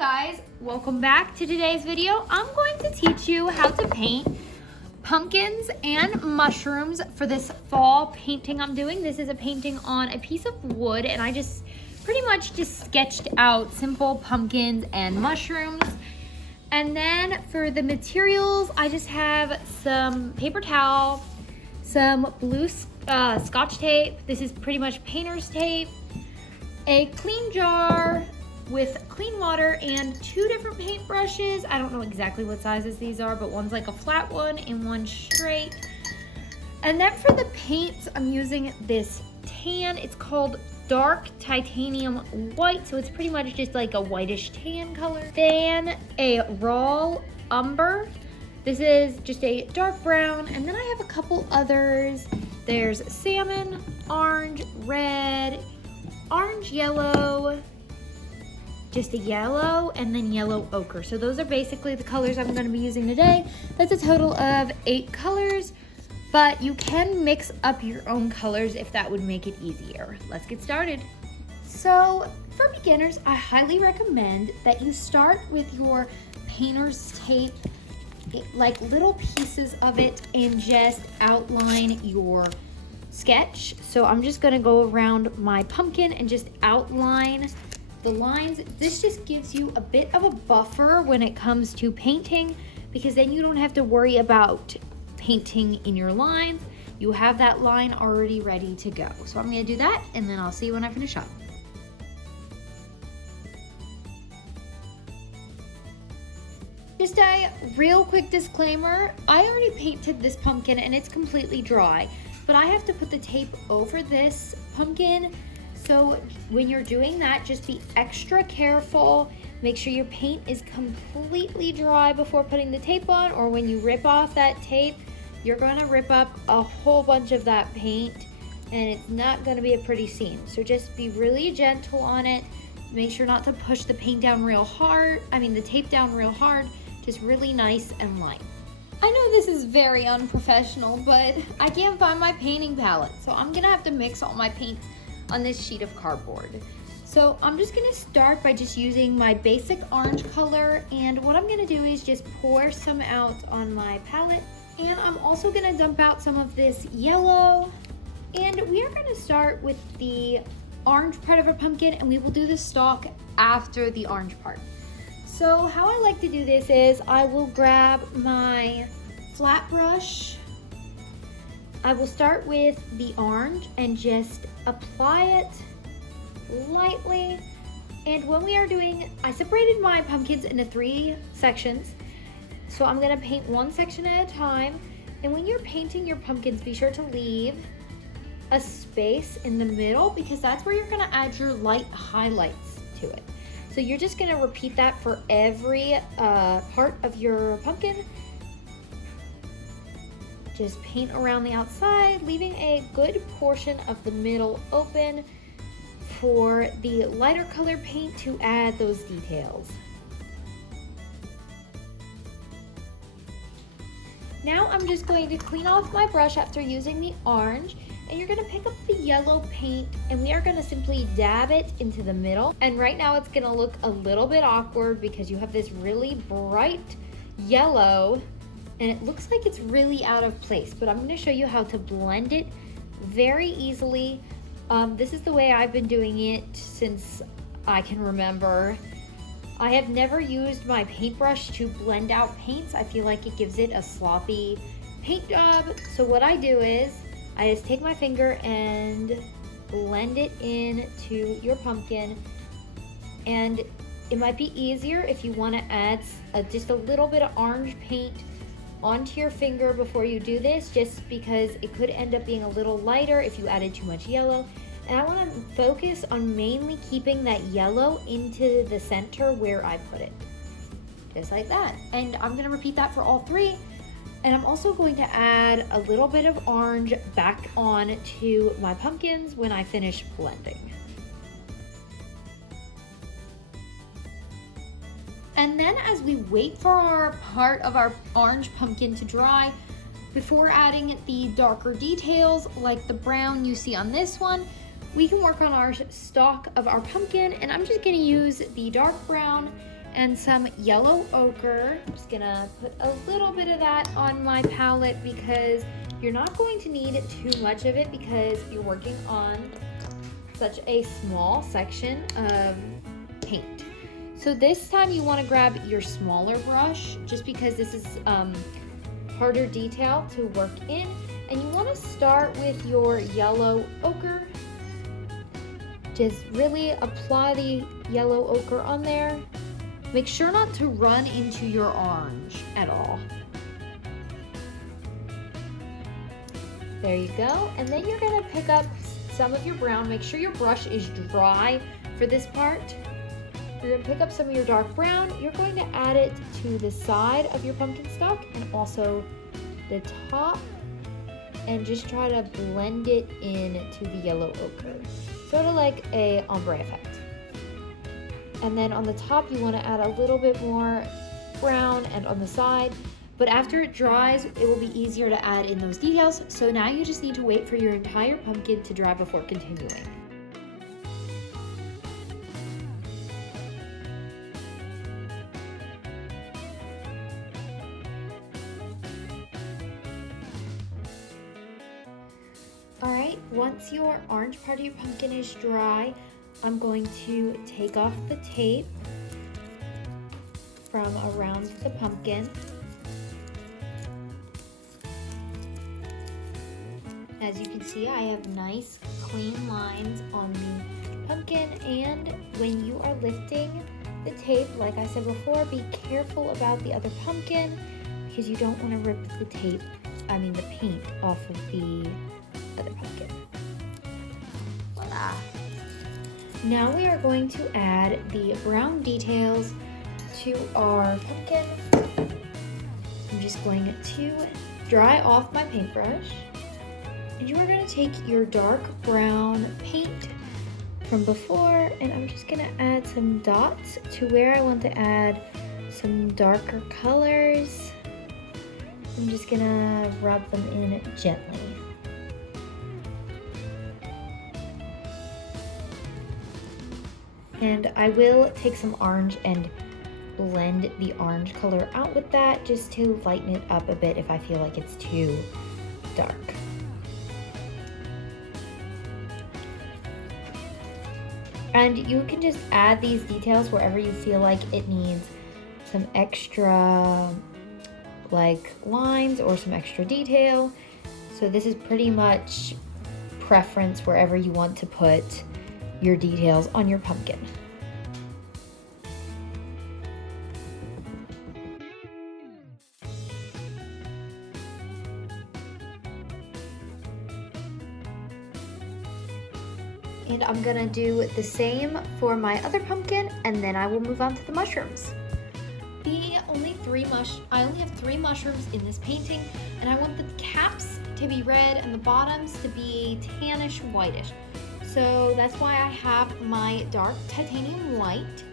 guys, welcome back to today's video. I'm going to teach you how to paint pumpkins and mushrooms for this fall painting I'm doing. This is a painting on a piece of wood, and I just pretty much just sketched out simple pumpkins and mushrooms. And then for the materials, I just have some paper towel, some blue scotch tape. This is pretty much painter's tape, a clean jar with clean water, and two different paint brushes. I don't know exactly what sizes these are, but one's like a flat one and one straight. And then for the paints, I'm using this tan. It's called dark titanium white, so it's pretty much just like a whitish tan color. Then a raw umber. This is just a dark brown. And then I have a couple others. There's salmon, orange, red, orange, yellow, just a yellow, and then yellow ochre. So those are basically the colors I'm going to be using today. That's a total of 8 colors, but you can mix up your own colors if that would make it easier. Let's get started. So for beginners, I highly recommend that you start with your painter's tape, like little pieces of it, and just outline your sketch. So I'm just going to go around my pumpkin and just outline the lines. This just gives you a bit of a buffer when it comes to painting, because then you don't have to worry about painting in your lines. You have that line already ready to go. So I'm gonna do that, and then I'll see you when I finish up. Just a real quick disclaimer, I already painted this pumpkin and it's completely dry, but I have to put the tape over this pumpkin. So when you're doing that, just be extra careful. Make sure your paint is completely dry before putting the tape on, or when you rip off that tape, you're gonna rip up a whole bunch of that paint and it's not gonna be a pretty scene. So just be really gentle on it. Make sure not to push the paint down real hard. The tape down real hard, just really nice and light. I know this is very unprofessional, but I can't find my painting palette. So I'm gonna have to mix all my paints on this sheet of cardboard. So I'm just gonna start by just using my basic orange color, and what I'm gonna do is just pour some out on my palette, and I'm also gonna dump out some of this yellow, and we are gonna start with the orange part of our pumpkin, and we will do the stalk after the orange part. So how I like to do this is I will grab my flat brush. I will start with the orange and just apply it lightly. And when we are doing, I separated my pumpkins into 3 sections. So I'm gonna paint one section at a time. And when you're painting your pumpkins, be sure to leave a space in the middle, because that's where you're gonna add your light highlights to it. So you're just gonna repeat that for every part of your pumpkin. Just paint around the outside, leaving a good portion of the middle open for the lighter color paint to add those details. Now I'm just going to clean off my brush after using the orange, and you're gonna pick up the yellow paint, and we are gonna simply dab it into the middle. And right now it's gonna look a little bit awkward because you have this really bright yellow and it looks like it's really out of place, but I'm gonna show you how to blend it very easily. This is the way I've been doing it since I can remember. I have never used my paintbrush to blend out paints. I feel like it gives it a sloppy paint job. So what I do is I just take my finger and blend it into your pumpkin, and it might be easier if you wanna add just a little bit of orange paint onto your finger before you do this, just because it could end up being a little lighter if you added too much yellow. And I want to focus on mainly keeping that yellow into the center where I put it, just like that. And I'm going to repeat that for all 3. And I'm also going to add a little bit of orange back on to my pumpkins when I finish blending. And then as we wait for our part of our orange pumpkin to dry, before adding the darker details like the brown you see on this one, we can work on our stalk of our pumpkin. And I'm just gonna use the dark brown and some yellow ochre. I'm just gonna put a little bit of that on my palette because you're not going to need too much of it because you're working on such a small section of paint. So this time you want to grab your smaller brush just because this is harder detail to work in, and you want to start with your yellow ochre. Just really apply the yellow ochre on there. Make sure not to run into your orange at all. There you go. And then you're gonna pick up some of your brown. Make sure your brush is dry for this part. You're gonna pick up some of your dark brown. You're going to add it to the side of your pumpkin stock and also the top, and just try to blend it into the yellow ochre. Sort of like a ombre effect. And then on the top, you want to add a little bit more brown, and on the side. But after it dries, it will be easier to add in those details. So now you just need to wait for your entire pumpkin to dry before continuing. All right, once your orange part of your pumpkin is dry, I'm going to take off the tape from around the pumpkin. As you can see, I have nice clean lines on the pumpkin, and when you are lifting the tape, like I said before, be careful about the other pumpkin because you don't want to rip the paint off of the other pumpkin. Voila. Now we are going to add the brown details to our pumpkin. I'm just going to dry off my paintbrush. And you are going to take your dark brown paint from before, and I'm just going to add some dots to where I want to add some darker colors. I'm just going to rub them in gently. And I will take some orange and blend the orange color out with that just to lighten it up a bit if I feel like it's too dark. And you can just add these details wherever you feel like it needs some extra like lines or some extra detail. So this is pretty much preference wherever you want to put your details on your pumpkin. And I'm gonna do the same for my other pumpkin, and then I will move on to the mushrooms. I only have three mushrooms in this painting, and I want the caps to be red and the bottoms to be tannish whitish. So that's why I have my dark titanium white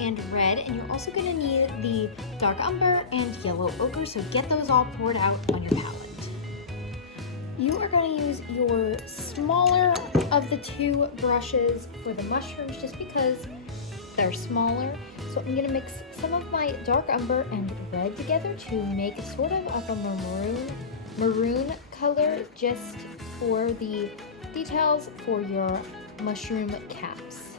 and red, and you're also gonna need the dark umber and yellow ochre, so get those all poured out on your palette. You are going to use your smaller of the two brushes for the mushrooms just because they're smaller. So I'm going to mix some of my dark umber and red together to make sort of a maroon color just for the details for your mushroom caps.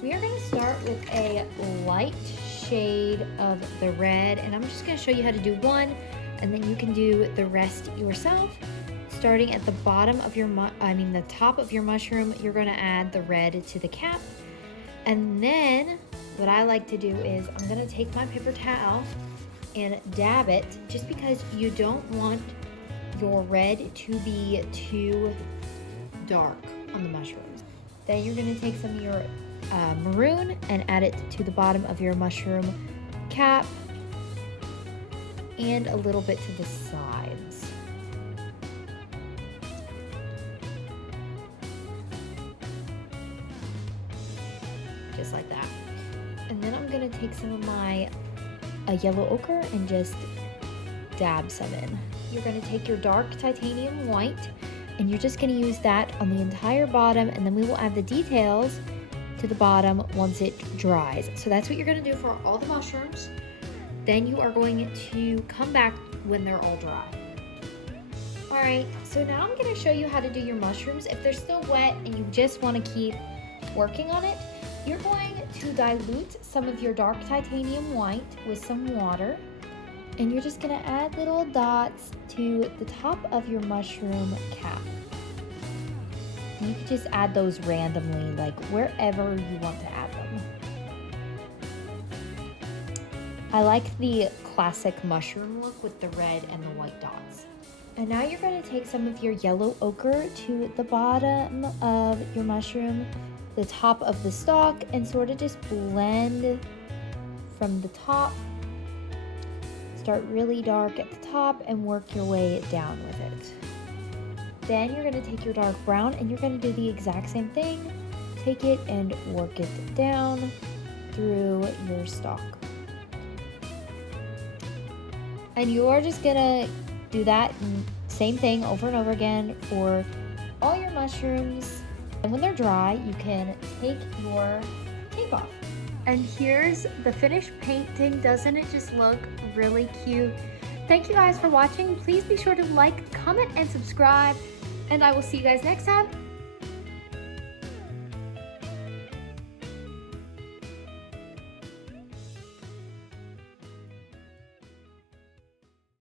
We are going to start with a light shade of the red, and I'm just going to show you how to do one, and then you can do the rest yourself. Starting at the bottom of your, the top of your mushroom, you're gonna add the red to the cap. And then what I like to do is I'm gonna take my paper towel and dab it, just because you don't want your red to be too dark on the mushrooms. Then you're gonna take some of your maroon and add it to the bottom of your mushroom cap, and a little bit to the sides. Just like that. And then I'm gonna take some of my yellow ochre and just dab some in. You're gonna take your dark titanium white, and you're just gonna use that on the entire bottom, and then we will add the details to the bottom once it dries. So that's what you're gonna do for all the mushrooms. Then you are going to come back when they're all dry. All right, so now I'm gonna show you how to do your mushrooms. If they're still wet and you just wanna keep working on it, you're going to dilute some of your dark titanium white with some water, and you're just gonna add little dots to the top of your mushroom cap. And you can just add those randomly, like wherever you want to add them. I like the classic mushroom look with the red and the white dots. And now you're going to take some of your yellow ochre to the bottom of your mushroom, the top of the stalk, and sort of just blend from the top. Start really dark at the top and work your way down with it. Then you're going to take your dark brown and you're going to do the exact same thing. Take it and work it down through your stalk. And you're just gonna do that same thing over and over again for all your mushrooms. And when they're dry, you can take your tape off. And here's the finished painting. Doesn't it just look really cute? Thank you guys for watching. Please be sure to like, comment, and subscribe. And I will see you guys next time.